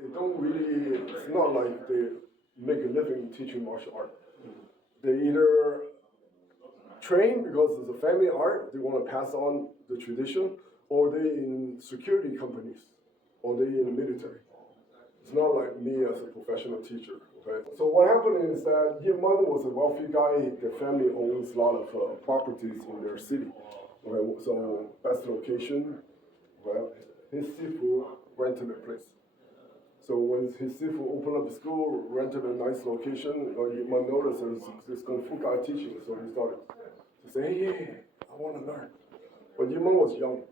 They don't really, it's not like they make a living teaching martial art. They either train because it's a family art, they want to pass on the tradition, or they in security companies, or they in the military. It's not like me as a professional teacher. Okay? So what happened is that Yimeng was a wealthy guy. Their family owns a lot of properties in their city. Okay? So best location, well, his sifu rented a place. So when his sifu opened up a school, rented a nice location, Yimeng noticed there's this Kung Fu guy teaching, so he started to say, hey, I want to learn. But Yimeng was young.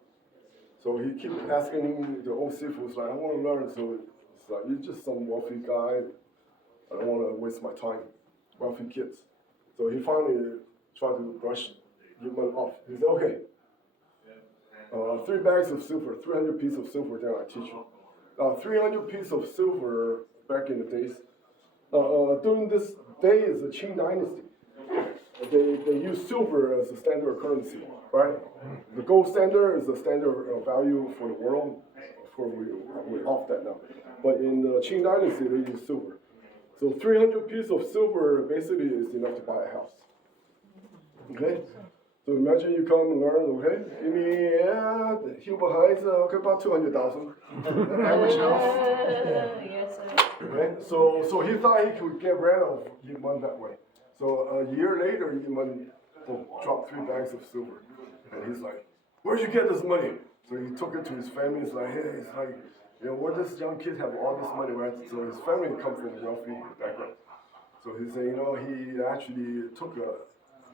So he kept asking the old sifu, like, I want to learn. So it's like, you're just some wealthy guy. I don't want to waste my time. Wealthy kids. So he finally tried to brush Yimeng off. He said, okay, 3 bags of silver, 300 pieces of silver, then I teach you. 300 pieces of silver back in the days. During this day is the Qing dynasty. They use silver as a standard currency, right? The gold standard is the standard value for the world. Of course, we're off that now. But in the Qing dynasty, they use silver. So 300 pieces of silver basically is enough to buy a house. Okay? So imagine you come and learn, okay? Give me, Huber Heights, okay, about 200,000. Average house. Yes, sir. Okay? So he thought he could get rid of Yimeng that way. So a year later, Yimeng dropped 3 bags of silver. And he's like, where'd you get this money? So he took it to his family. He's like, hey, it's like, where does this young kid have all this money, right? So his family comes from a wealthy background. So he said, he actually took a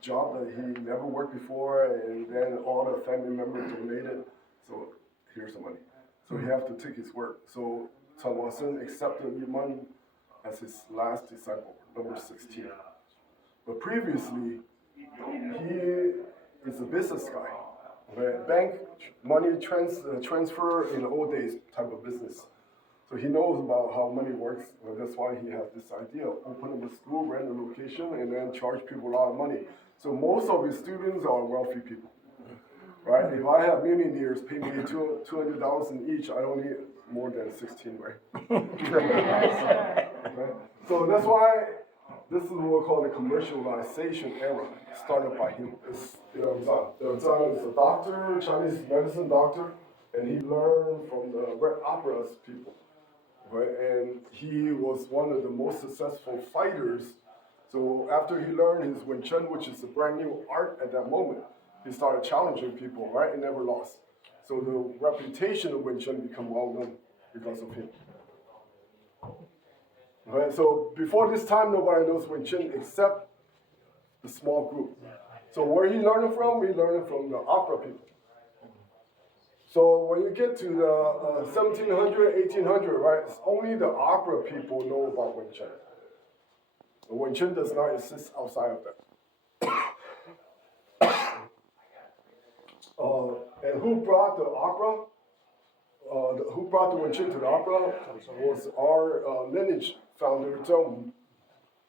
job that he never worked before, and then all the family members donated. So here's the money. So he have to take his work. So Sun Watson accepted Yimeng as his last disciple, number 16. But previously, he is a business guy. Okay? Bank money transfer in the old days type of business. So he knows about how money works. Well, that's why he has this idea of opening a school, rent a location, and then charge people a lot of money. So most of his students are wealthy people. Right? If I have millionaires pay me 200,000 each, I don't need more than 16, right? Okay? So that's why this is what we call the commercialization era, started by him. Zhang is a doctor, Chinese medicine doctor, and he learned from the Red Opera's people. Right? And he was one of the most successful fighters. So after he learned his Wing Chun, which is a brand new art at that moment, he started challenging people, right, and never lost. So the reputation of Wing Chun became well known because of him. Right? So before this time, nobody knows Wing Chun except the small group. So where he learned it from? He learned it from the opera people. So when you get to the 1700, 1800, right, it's only the opera people know about Wing Chun. Wing Chun does not exist outside of that. And who brought the opera? Who brought the Wing Chun to the opera was our lineage founder, Zheng.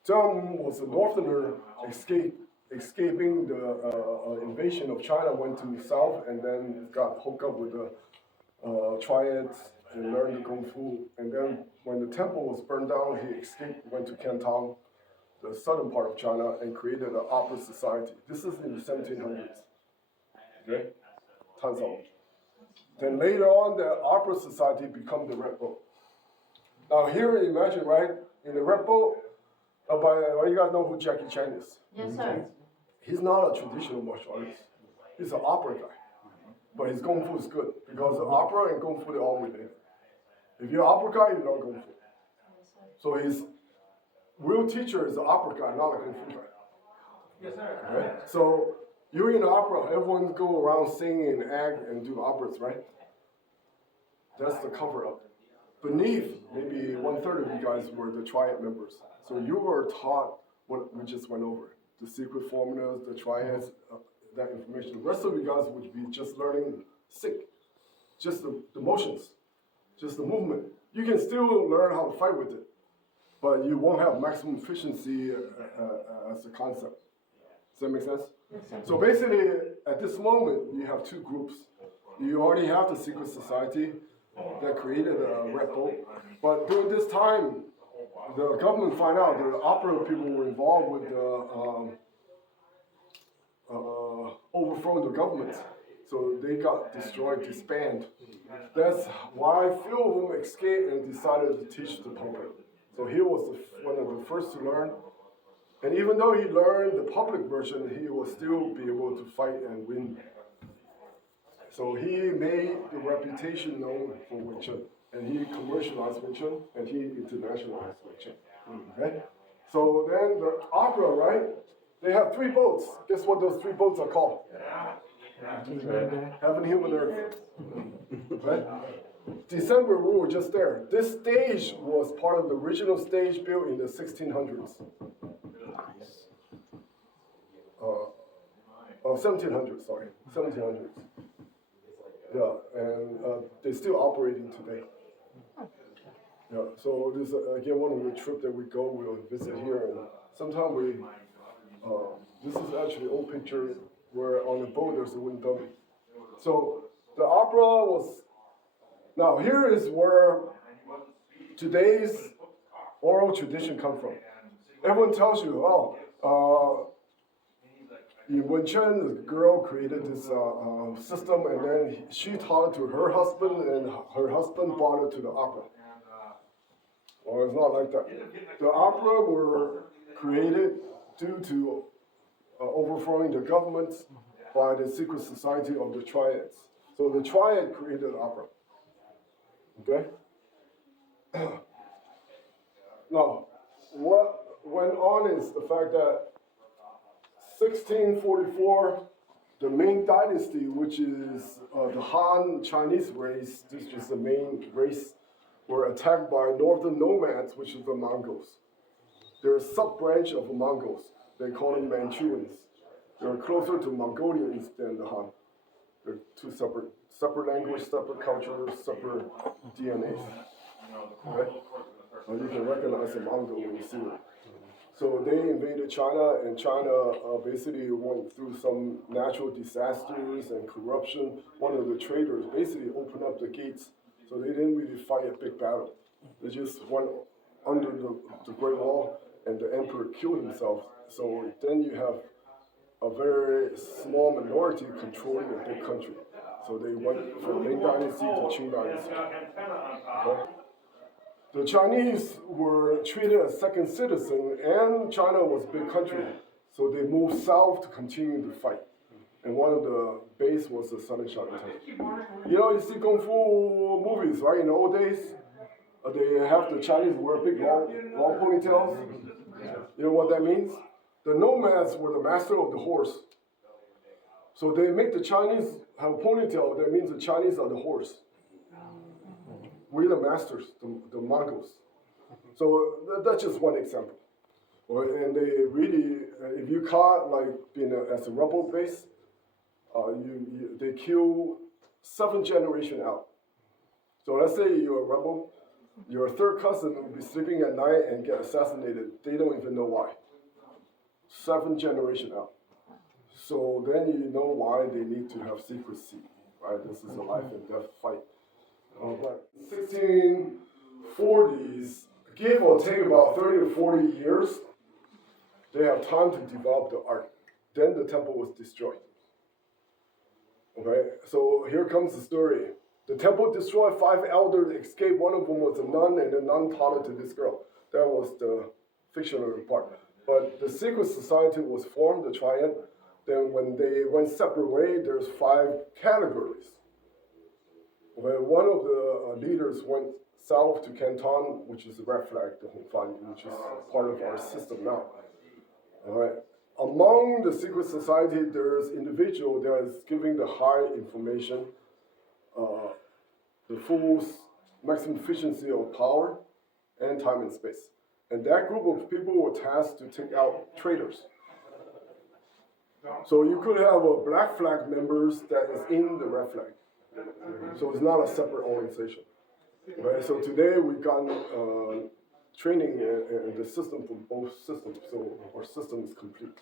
Zheng was a northerner escaping the invasion of China, went to the south, and then got hooked up with the triads and learned the Kung Fu. And then when the temple was burned down, he escaped, went to Canton, the southern part of China, and created an opera society. This is in the 1700s. Okay? Tons of them. Then later on, the opera society became the Red Boat. Now here, imagine, right? In the Red Boat, you guys know who Jackie Chan is? Yes, sir. He's not a traditional martial artist. He's an opera guy. But his Kung Fu is good, because opera and Kung Fu, they're all related. If you're an opera guy, you learn Kung Fu. So his real teacher is an opera guy, not a Kung Fu guy. Yes, sir. Right? So you're in opera, everyone go around sing and act and do operas, right? That's the cover up. Beneath, maybe 1/3 of you guys were the triad members. So you were taught what we just went over. The secret formulas, the triads, that information. The rest of you guys would be just learning sick. Just the motions, just the movement. You can still learn how to fight with it, but you won't have maximum efficiency as a concept. Does that make sense? So basically, at this moment, you have two groups. You already have the secret society, that created a Red Bull. But during this time, the government found out the opera people were involved with overthrowing the government. So they got destroyed, disbanded. That's why a few of them escaped and decided to teach the public. So he was one of the first to learn. And even though he learned the public version, he will still be able to fight and win. So he made the reputation known for Wing Chun. And he commercialized Wing Chun, and he internationalized Wing Chun. Okay? So then the opera, right? They have 3 boats. Guess what those 3 boats are called? Heaven, Human, Earth. Right? December, we were just there. This stage was part of the original stage built in the 1600s. 1700s, sorry. 1700s. Yeah, and they're still operating today. Yeah, so this is again one of the trips that we go, we'll visit here, and sometimes we, this is actually an old picture where on the boat there's a wind dummy. So the opera was, now here is where today's oral tradition comes from. Everyone tells you, in Wing Chun, the girl created this system, and then she taught it to her husband, and her husband brought it to the opera. Well, it's not like that. The opera were created due to overthrowing the government by the secret society of the Triads. So the Triad created opera. Okay? Now, what went on is the fact that 1644, the Ming Dynasty, which is the Han Chinese race, this is the main race, were attacked by northern nomads, which is the Mongols. They're a sub-branch of the Mongols. They call them Manchurians. They're closer to Mongolians than the Han. They're 2 separate language, separate culture, separate DNAs. Okay? You can recognize the Mongol when you see it. So they invaded China, and China basically went through some natural disasters and corruption. One of the traders basically opened up the gates, so they didn't really fight a big battle. They just went under the Great Wall, and the emperor killed himself. So then you have a very small minority controlling a big country. So they went from Ming Dynasty to Qing Dynasty. Okay? The Chinese were treated as second citizen, and China was a big country, so they moved south to continue the fight. And one of the base was the Southern Shaolin Temple. You see Kung Fu movies, right? In the old days, they have the Chinese wear big long ponytails. You know what that means? The nomads were the master of the horse. So they make the Chinese have a ponytail, that means the Chinese are the horse. We're the masters, the Mongols. So that's just one example. And they really, if you caught like being as a rebel base, they kill 7 generations out. So let's say you're a rebel, your 3rd cousin will be sleeping at night and get assassinated. They don't even know why. 7 generations out. So then you know why they need to have secrecy, right? This is a life and death fight. But 1640s, give or take about 30 to 40 years, they have time to develop the art. Then the temple was destroyed. Okay, so here comes the story. The temple destroyed, 5 elders escaped. One of them was a nun, and the nun taught it to this girl. That was the fictional part. But the secret society was formed, the Triad. Then when they went separate ways, there's 5 categories. Okay, one of the leaders went south to Canton, which is the red flag, the Hong Fan, which is part of our system now. All right. Among the secret society, there's individual that is giving the high information, the full maximum efficiency of power and time and space. And that group of people were tasked to take out traitors. So you could have a black flag members that is in the red flag. So it's not a separate organization. Right? So today we've gotten training and the system from both systems. So our system is complete.